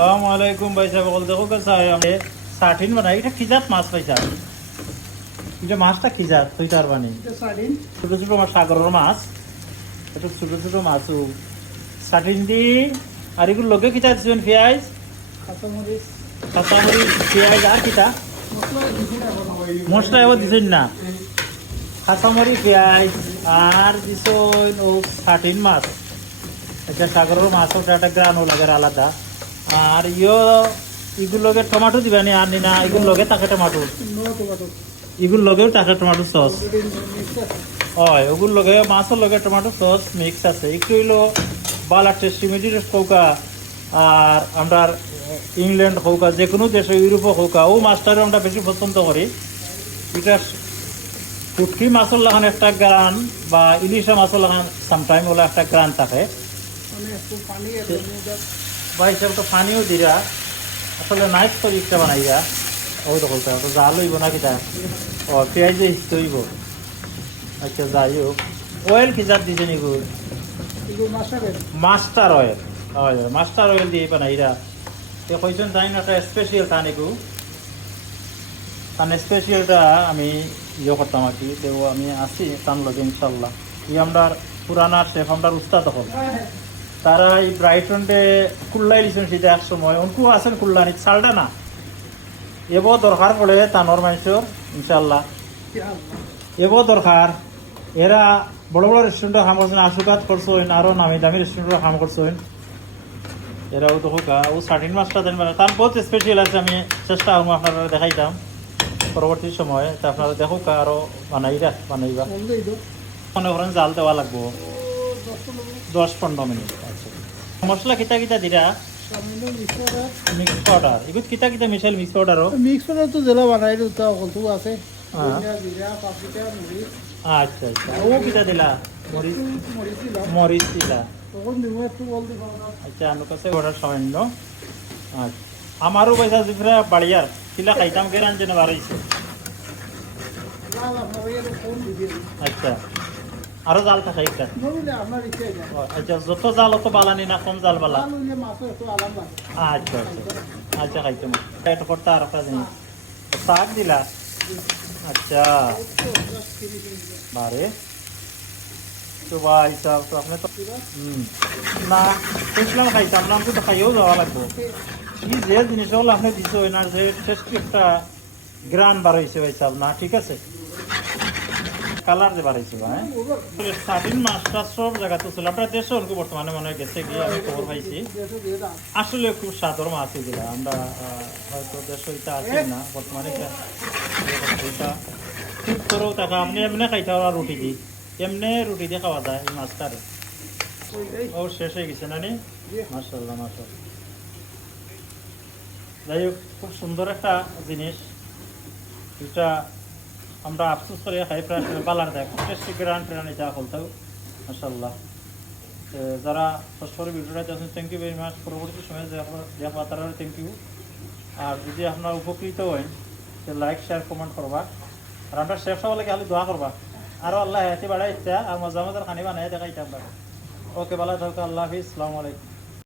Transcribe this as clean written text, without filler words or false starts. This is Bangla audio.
আসসালামু আলাইকুম ভাই সাহেব, বল দেখো কেসা আমি সার্টিন বানাই। এটা কি জাত মাছ পাইছা? এটা মাছটা কি জাত তুই তার বানি? ছোট ছোট মাছ, সাগরের মাছ। এটা ছোট ছোট মাছ সার্টিন দি। আর এগুলো লগে কিতা দিছেন? পেঁয়াজ, কাঁচামরিচ, পেঁয়াজ আর কিতা মশলা এবার দিছেন না? কাঁচামরিচ, পেঁয়াজ আর দিছেন ও সার্টিন মাছ। এটা সাগরের মাছ, ওটা একটা গ্রানও লাগে আলাদা। আর এগুলো লগে টমেটো দিবানি আর না? এগুলো লগে তাকে টমেটো, এগুলো লগেও তাকে টমেটো সস। হয় ওগুলো লগে মাছের লগে টমেটো সস মিক্স আছে। একটু হইলো বালা টেস্টি মিডিটেস হৌকা আর আমরা ইংল্যান্ড হৌকা, যে কোনো দেশে ইউরোপও হৌকা, ও মাছটারও আমরা বেশি পছন্দ করি। এটা পুটকি মাছের লাগান একটা গ্রান বা ইলিশা মাছের লাগান সামটাইম ওলা একটা গ্রান থাকে। বা হিসাবে তো পানিও দিরা আসলে নাইস করে ইচ্ছা বানাইয়া ওই তো বলতে হবে জাল হইব না কিটা। ও পেঁয়াজে হিসতে হইব। আচ্ছা যাই হোক, অয়েল কি জাত দিছে নিগু? Master oil. হয় মাস্টার অয়েল দিয়ে বানাইরা। তো কইছেন তাই না একটা স্পেশাল তা নিগু, কারণ স্পেশালটা আমি করতাম আর কি। তো আমি আসি তান লগে ইনশাল্লাহ। আমরা পুরানা শেফ, আমরা উস্তাদ হল। তারা এই ব্রাইটনডে কুল্লাই লিছেন সেটা এক সময় উনকু আছেন কুল্লানি চালটা না এব দরকার পড়ে তানোর মানুষের ইনশাল্লাহ। এব দরকার। এরা বড় বড় রেস্টুরেন্টে কাম করছেন, আশুকাত করছেন, আরো নামি দামি রেস্টুরেন্টে কাম করছেন। এরাও তো হোক ও সার্টিন মাছটা দেন মানে তার বহুত স্পেশাল আছে। আমি চেষ্টা করবো আপনারা দেখাইতাম পরবর্তী সময়ে। তা আপনারা দেখুক আরো বানাইবা মনে করেন জাল দেওয়া লাগবো 10-15 মিনিট। আচ্ছা মশলা কিতা কিতা দিরা? মিক্স পাউডার এগুলো কিতা কিতা মিশাইল? মিক্স পাউডারও তো জেলা বানাই দিতা কলতো আছে। আচ্ছা আচ্ছা ও কিতা দিলা? মরিচ দিলা। আচ্ছা আমার কাছে অর্ডার সামান্য। আচ্ছা আমারও পয়সা জিফরা বাড়িয়ার কিলা খাইতাম কে রাঞ্জনে বাড়াইছে। আচ্ছা আরো জাল থাকে একটা? আচ্ছা যত জাল অত বালানি না কম জাল বালা? আচ্ছা আচ্ছা আচ্ছা খাইতাম এটা করতে। আর একটা জিনিস শাক দিলা? আচ্ছা বারে তো ভাই সাহেব তো আপনি তো না শুনছিলাম খাইতাম না, আমি তো খাইয়েও যাওয়া লাগবো। কি যে জিনিস হলো আপনি দিতে হয় না, যে টেস্টি একটা গ্রান বার হয়েছে ভাই সাহেব না? ঠিক আছে কালার যে বাড়াইছে হ্যাঁ। সার্টিন মাছটা সব জায়গা তো ছিল, আপনার দেশে অনেক বর্তমানে মনে হয় গেছে গিয়ে আমি খবর পাইছি। আসলে খুব সাদর মাছ এগুলা। আমরা হয়তো দেশ হইতে আছি না বর্তমানে। এটা খুব করেও টাকা আপনি এমনি খাইতে পারা রুটি দিই, এমনি রুটি দিয়ে খাওয়া যায় এই মাছটারে। ও শেষ হয়ে গেছে না নি? মাশাআল্লাহ মাশাআল্লাহ। যাই হোক খুব সুন্দর একটা জিনিস। এটা আমরা আফসোস করে খাই প্রায় বালার দেয় খুব টেস্টি গ্রান ট্রানি যা বলতেও মাশাআল্লাহ। যারা কষ্ট করে ভিডিওটা দেখছেন থ্যাংক ইউ ভেরি মাচ। পরবর্তী সময় দেখা তারা থ্যাংক ইউ। আর যদি আপনার উপকৃত হয় তো লাইক শেয়ার কমেন্ট করবা। আর আমরা শেফ সবাইকে খালি দোয়া করবা আরও আল্লাহ হাতে বাড়াই ইচ্ছা আর মজা মজার খানি বানাই দেখাইতে আমরা। ওকে ভালো থাকো, আল্লাহ হাফিজ, আসসালামু আলাইকুম।